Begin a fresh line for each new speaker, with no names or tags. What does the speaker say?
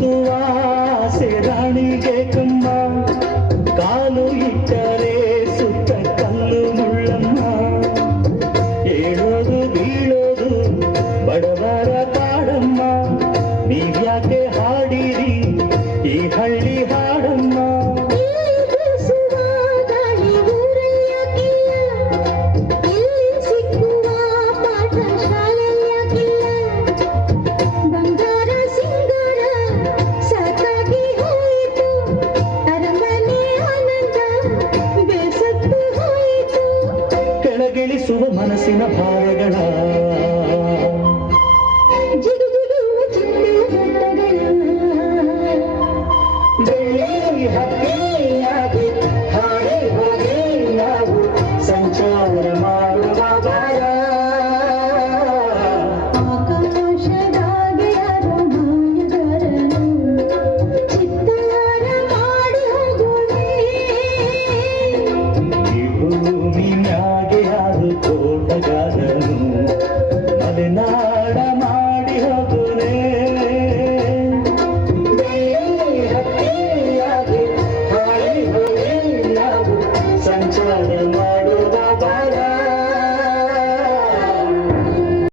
முத்துவா சிறாணி கேட்கும்மா காலு இட்டரே சுத்த கல்லு முள்ளம்மா. ஏழோது ಬೀಳೋದು ಬಡವರ ಪಾಡಮ್ಮ ನೀವ್ಯಾಕೆ ಹಾಡಿರಿ ಈ ಹಳ್ಳಿ ಹಾಡಮ್ಮ ಕನಸಿನ ಭಾರಗಳ